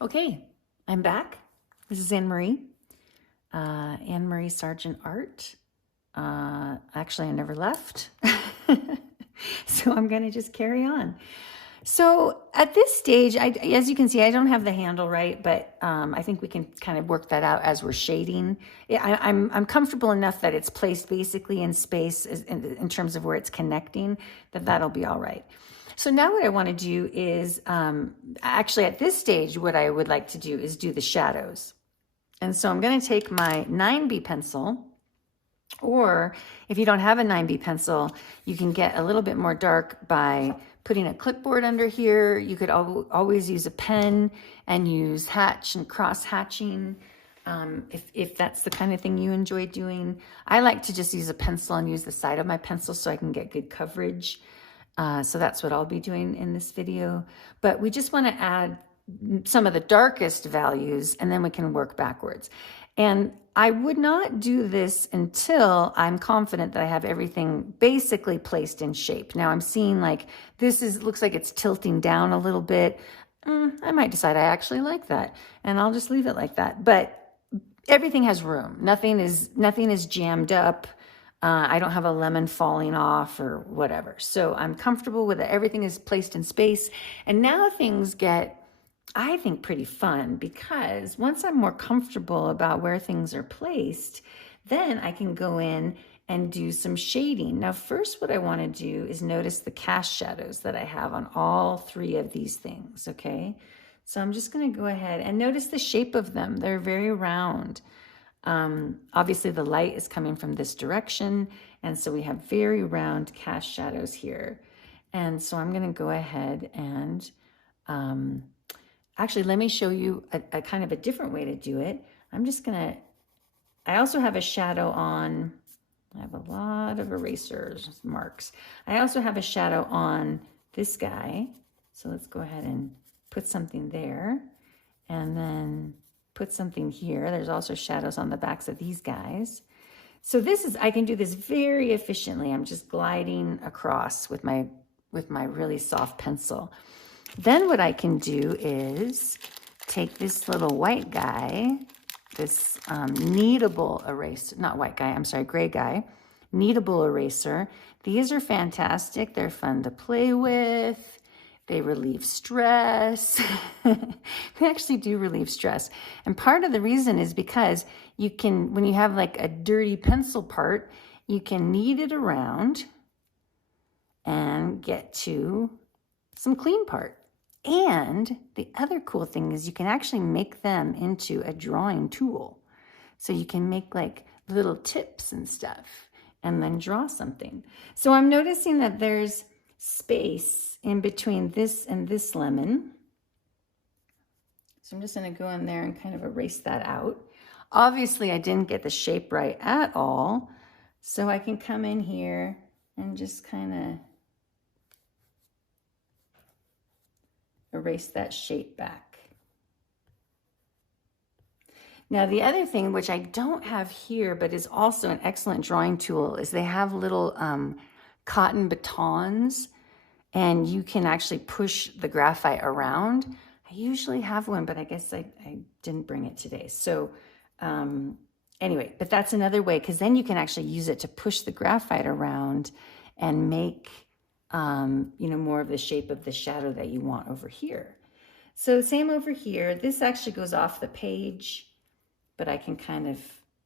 Okay, I'm back. This is Anne-Marie, Anne-Marie Sargent Art. Actually, I never left. So I'm going to just carry on. So at this stage, as you can see, I don't have the handle right, but I think we can kind of work that out as we're shading. I'm comfortable enough that it's placed basically in space in terms of where it's connecting, that'll be all right. So now what I want to do is, actually at this stage, what I would like to do is do the shadows. And so I'm going to take my 9B pencil, or if you don't have a 9B pencil, you can get a little bit more dark by putting a clipboard under here. You could always use a pen and use hatch and cross hatching. If that's the kind of thing you enjoy doing. I like to just use a pencil and use the side of my pencil so I can get good coverage. So that's what I'll be doing in this video. But we just want to add some of the darkest values and then we can work backwards. And I would not do this until I'm confident that I have everything basically placed in shape. Now I'm seeing like looks like it's tilting down a little bit. I might decide I actually like that and I'll just leave it like that. But everything has room. Nothing is jammed up. I don't have a lemon falling off or whatever. So I'm comfortable with it. Everything is placed in space. And now things get, I think, pretty fun because once I'm more comfortable about where things are placed, then I can go in and do some shading. Now, first, what I want to do is notice the cast shadows that I have on all three of these things, okay? So I'm just going to go ahead and notice the shape of them. They're very round. Obviously the light is coming from this direction, and so we have very round cast shadows here. And so I'm going to go ahead and actually let me show you a kind of a different way to do it. I also have a shadow on, I have a lot of erasers marks. I also have a shadow on this guy. So let's go ahead and put something there and then put something here. There's also shadows on the backs of these guys. So I can do this very efficiently. I'm just gliding across with my really soft pencil. Then what I can do is take this little white guy, this kneadable eraser, not white guy, I'm sorry, gray guy, kneadable eraser. These are fantastic. They're fun to play with. They relieve stress. They actually do relieve stress. And part of the reason is because you can, when you have like a dirty pencil part, you can knead it around and get to some clean part. And the other cool thing is you can actually make them into a drawing tool. So you can make like little tips and stuff and then draw something. So I'm noticing that there's space in between this and this lemon. So I'm just going to go in there and kind of erase that out. Obviously, I didn't get the shape right at all. So I can come in here and just kind of erase that shape back. Now, the other thing, which I don't have here, but is also an excellent drawing tool, is they have little cotton batons, and you can actually push the graphite around. I usually have one, but I guess I didn't bring it today. So anyway, but that's another way, because then you can actually use it to push the graphite around and make more of the shape of the shadow that you want over here. So same over here. This actually goes off the page, but I can kind of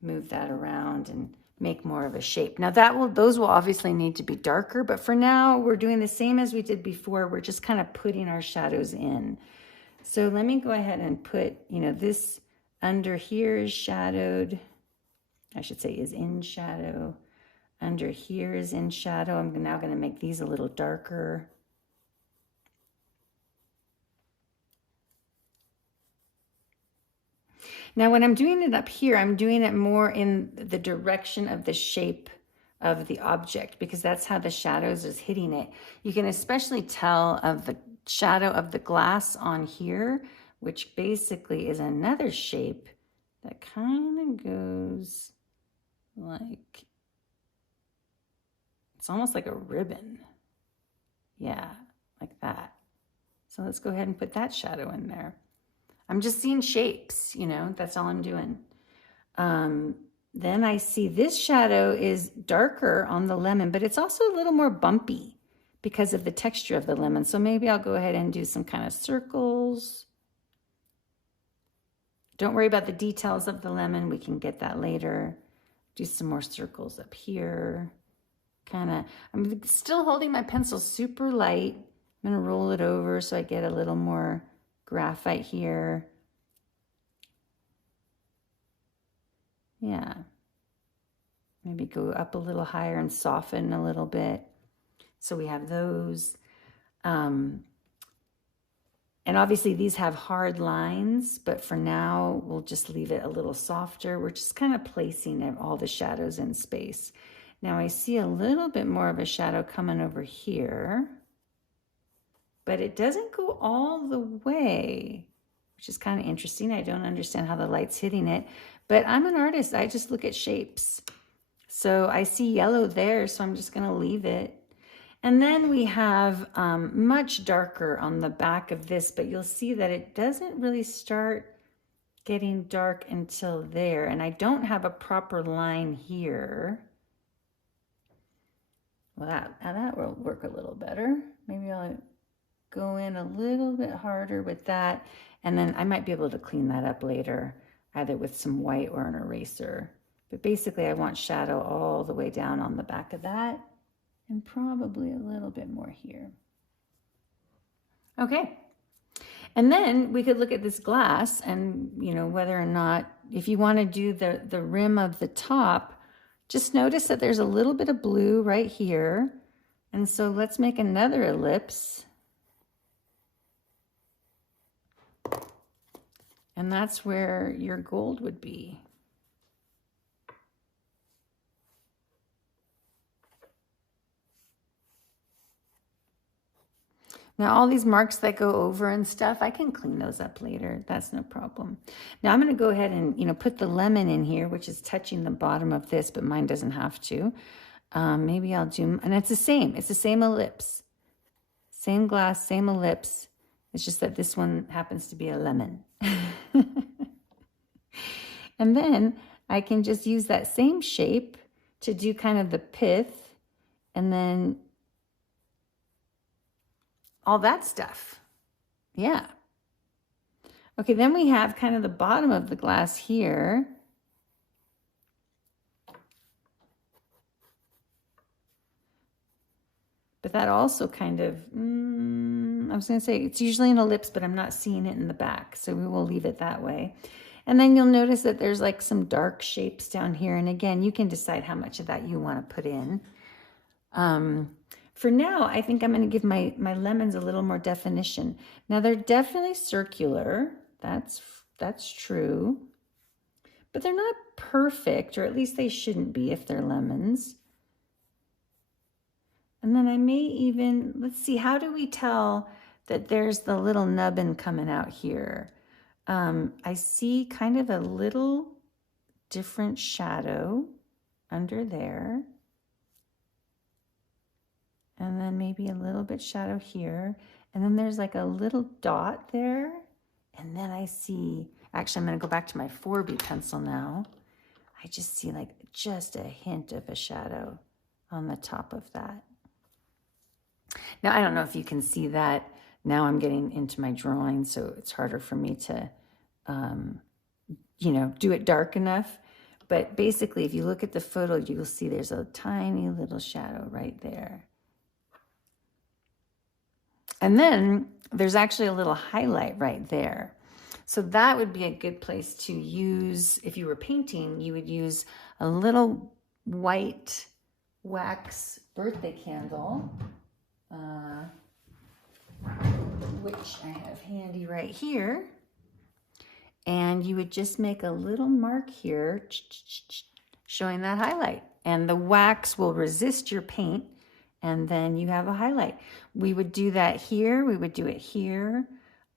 move that around and make more of a shape. Now those will obviously need to be darker, but for now we're doing the same as we did before. We're just kind of putting our shadows in. So let me go ahead and put, this under here is shadowed. I should say is in shadow. Under here is in shadow. I'm now going to make these a little darker. Now, when I'm doing it up here, I'm doing it more in the direction of the shape of the object because that's how the shadows is hitting it. You can especially tell of the shadow of the glass on here, which basically is another shape that kind of goes like, it's almost like a ribbon. Yeah, like that. So let's go ahead and put that shadow in there. I'm just seeing shapes, you know, that's all I'm doing. Then I see this shadow is darker on the lemon, but it's also a little more bumpy because of the texture of the lemon. So maybe I'll go ahead and do some kind of circles. Don't worry about the details of the lemon. We can get that later. Do some more circles up here. I'm still holding my pencil super light. I'm gonna roll it over so I get a little more graphite here. Yeah. Maybe go up a little higher and soften a little bit. So we have those. And obviously these have hard lines, but for now, we'll just leave it a little softer. We're just kind of placing all the shadows in space. Now I see a little bit more of a shadow coming over here, but it doesn't go all the way, which is kind of interesting. I don't understand how the light's hitting it, but I'm an artist. I just look at shapes. So I see yellow there, so I'm just gonna leave it. And then we have much darker on the back of this, but you'll see that it doesn't really start getting dark until there. And I don't have a proper line here. Well, that will work a little better. Maybe I'll go in a little bit harder with that. And then I might be able to clean that up later, either with some white or an eraser. But basically I want shadow all the way down on the back of that. And probably a little bit more here. Okay. And then we could look at this glass and, you know, whether or not, if you want to do the rim of the top, just notice that there's a little bit of blue right here. And so let's make another ellipse. And that's where your gold would be. Now, all these marks that go over and stuff, I can clean those up later. That's no problem. Now, I'm going to go ahead and, you know, put the lemon in here, which is touching the bottom of this, but mine doesn't have to. Maybe I'll do, and it's the same. It's the same ellipse. Same glass, same ellipse. It's just that this one happens to be a lemon. And then I can just use that same shape to do kind of the pith and then all that stuff. Yeah. Okay, then we have kind of the bottom of the glass here. But that also kind of, I was going to say, it's usually an ellipse, but I'm not seeing it in the back. So we will leave it that way. And then you'll notice that there's like some dark shapes down here. And again, you can decide how much of that you want to put in. For now, I think I'm going to give my lemons a little more definition. Now, they're definitely circular. That's true. But they're not perfect, or at least they shouldn't be if they're lemons. And then I may even, let's see, how do we tell that there's the little nubbin coming out here? I see kind of a little different shadow under there. And then maybe a little bit shadow here. And then there's like a little dot there. And then I see, actually I'm gonna go back to my 4B pencil now. I just see like just a hint of a shadow on the top of that. Now, I don't know if you can see that. Now I'm getting into my drawing, so it's harder for me to, you know, do it dark enough. But basically, if you look at the photo, you will see there's a tiny little shadow right there. And then there's actually a little highlight right there. So that would be a good place to use, if you were painting, you would use a little white wax birthday candle, which I have handy right here. And you would just make a little mark here showing that highlight. And the wax will resist your paint, and then you have a highlight. We would do that here. We would do it here.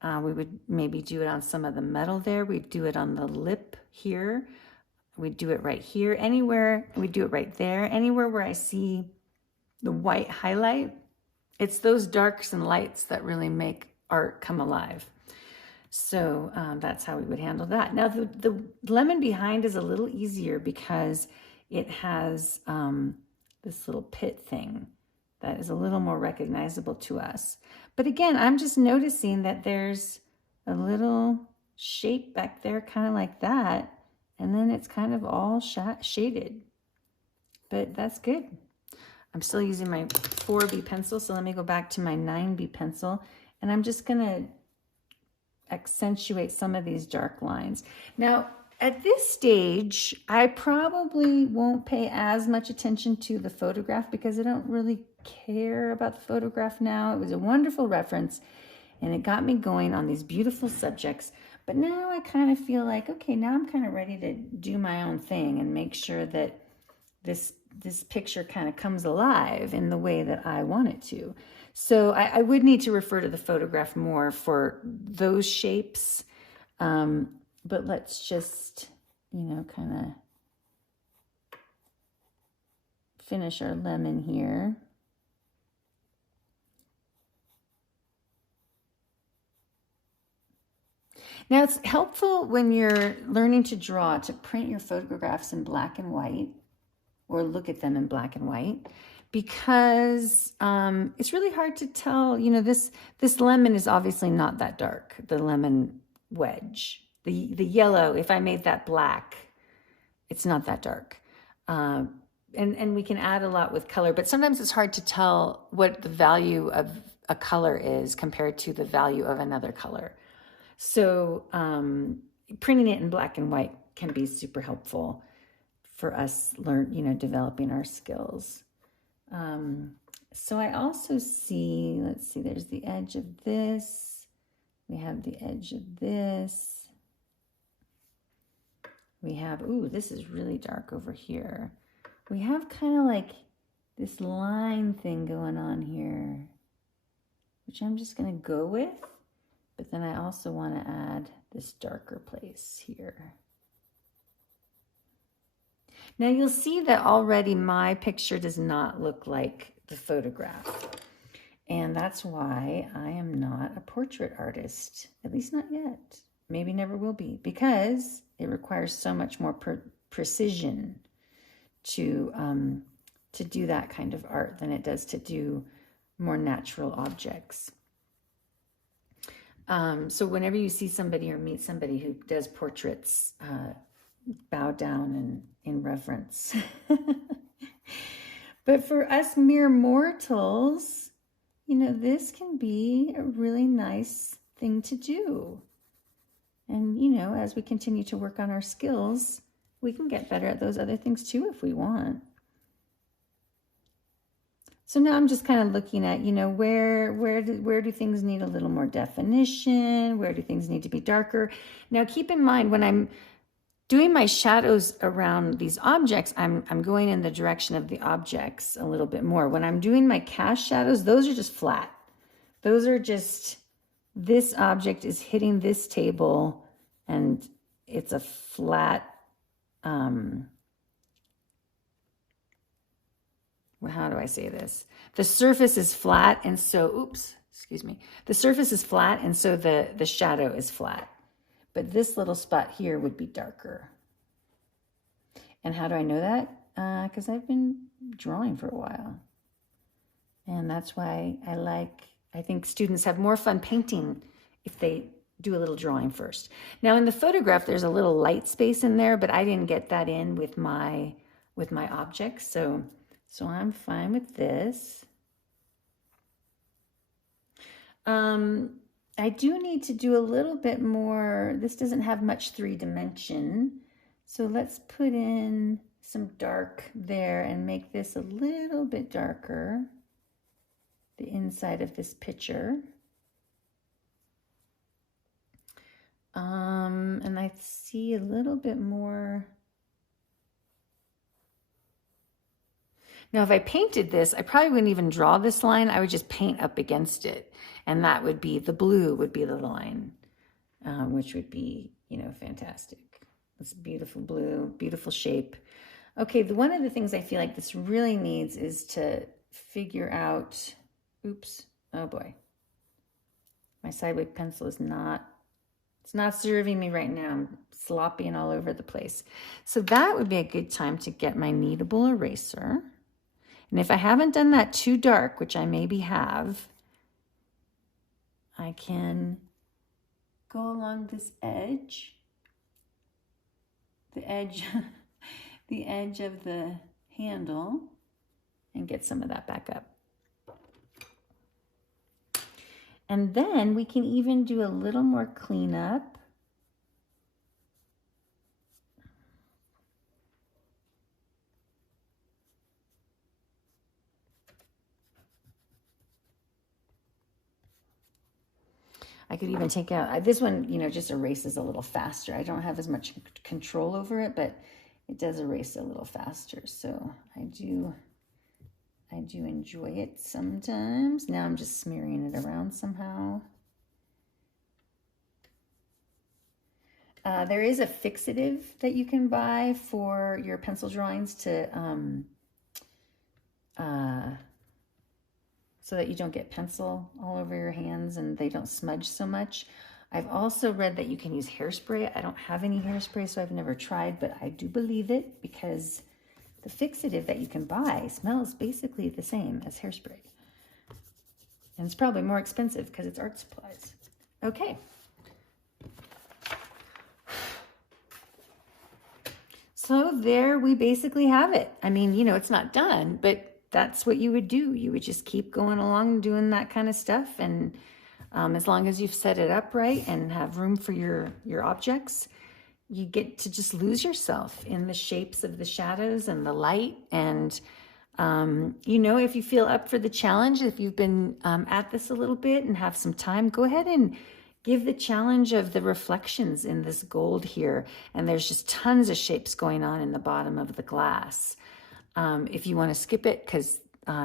We would maybe do it on some of the metal there. We'd do it on the lip here. We'd do it right here. Anywhere, we'd do it right there. Anywhere where I see the white highlight, it's those darks and lights that really make art come alive. So that's how we would handle that. Now the lemon behind is a little easier because it has this little pit thing that is a little more recognizable to us. But again, I'm just noticing that there's a little shape back there, kind of like that. And then it's kind of all shaded. But that's good. I'm still using my 4B pencil, so let me go back to my 9B pencil. And I'm just going to accentuate some of these dark lines. Now, at this stage, I probably won't pay as much attention to the photograph because I don't really care about the photograph now. It was a wonderful reference and it got me going on these beautiful subjects. But now I kind of feel like, okay, now I'm kind of ready to do my own thing and make sure that this picture kind of comes alive in the way that I want it to. So I would need to refer to the photograph more for those shapes. But let's just, you know, kind of finish our lemon here. Now it's helpful when you're learning to draw to print your photographs in black and white or look at them in black and white because it's really hard to tell, you know, this lemon is obviously not that dark, the lemon wedge. The yellow, if I made that black, it's not that dark. And we can add a lot with color, but sometimes it's hard to tell what the value of a color is compared to the value of another color. So printing it in black and white can be super helpful for us developing our skills. So I also see, let's see, there's the edge of this. We have the edge of this. We have, ooh, this is really dark over here. We have kind of like this line thing going on here, which I'm just going to go with. But then I also want to add this darker place here. Now you'll see that already my picture does not look like the photograph. And that's why I am not a portrait artist, at least not yet. Maybe never will be, because it requires so much more precision to do that kind of art than it does to do more natural objects. So whenever you see somebody or meet somebody who does portraits, bow down in reverence. But for us mere mortals, you know, this can be a really nice thing to do. And, you know, as we continue to work on our skills, we can get better at those other things too if we want. So now I'm just kind of looking at, you know, where do things need a little more definition? Where do things need to be darker? Now, keep in mind, when I'm doing my shadows around these objects, I'm going in the direction of the objects a little bit more. When I'm doing my cast shadows, those are just flat. Those are just, this object is hitting this table and it's a flat, how do I say this? The surface is flat, and so, oops, excuse me. The surface is flat, and so the shadow is flat. But this little spot here would be darker. And how do I know that? Because I've been drawing for a while. And that's why I think students have more fun painting if they do a little drawing first. Now in the photograph, there's a little light space in there, but I didn't get that in with my objects. So I'm fine with this. I do need to do a little bit more. This doesn't have much 3-dimension. So let's put in some dark there and make this a little bit darker. The inside of this picture. And I see a little bit more. Now, if I painted this, I probably wouldn't even draw this line. I would just paint up against it. And that would be, the blue would be the line, which would be, you know, fantastic. This beautiful blue, beautiful shape. Okay, one of the things I feel like this really needs is to figure out, oops, oh boy. My sideways pencil is not It's not serving me right now. I'm sloppy and all over the place. So that would be a good time to get my kneadable eraser. And if I haven't done that too dark, which I maybe have, I can go along this edge, the edge, the edge of the handle, and get some of that back up. And then we can even do a little more cleanup. I could even take out, this one, you know, just erases a little faster. I don't have as much control over it, but it does erase a little faster. So I do enjoy it sometimes. Now I'm just smearing it around somehow. There is a fixative that you can buy for your pencil drawings to so that you don't get pencil all over your hands and they don't smudge so much. I've also read that you can use hairspray. I don't have any hairspray, so I've never tried, but I do believe it because the fixative that you can buy smells basically the same as hairspray. And it's probably more expensive because it's art supplies. Okay. So there we basically have it. I mean, you know, it's not done, but that's what you would do. You would just keep going along doing that kind of stuff. And as long as you've set it up right and have room for your objects, you get to just lose yourself in the shapes of the shadows and the light. And, you know, if you feel up for the challenge, if you've been at this a little bit and have some time, go ahead and give the challenge of the reflections in this gold here. And there's just tons of shapes going on in the bottom of the glass. If you want to skip it because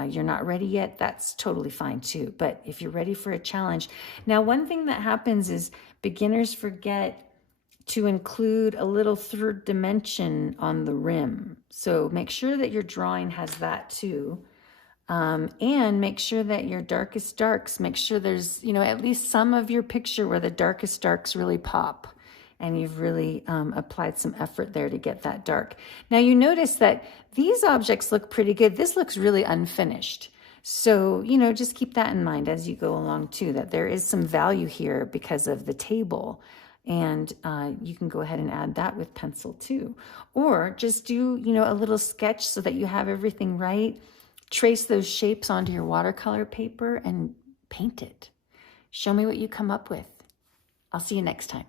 you're not ready yet, that's totally fine too. But if you're ready for a challenge. Now, one thing that happens is beginners forget to include a little third dimension on the rim. So make sure that your drawing has that too. And make sure that your darkest darks, make sure there's, you know, at least some of your picture where the darkest darks really pop. And you've really applied some effort there to get that dark. Now you notice that these objects look pretty good. This looks really unfinished. So, you know, just keep that in mind as you go along too, that there is some value here because of the table. And you can go ahead and add that with pencil too. Or just do, you know, a little sketch so that you have everything right. Trace those shapes onto your watercolor paper and paint it. Show me what you come up with. I'll see you next time.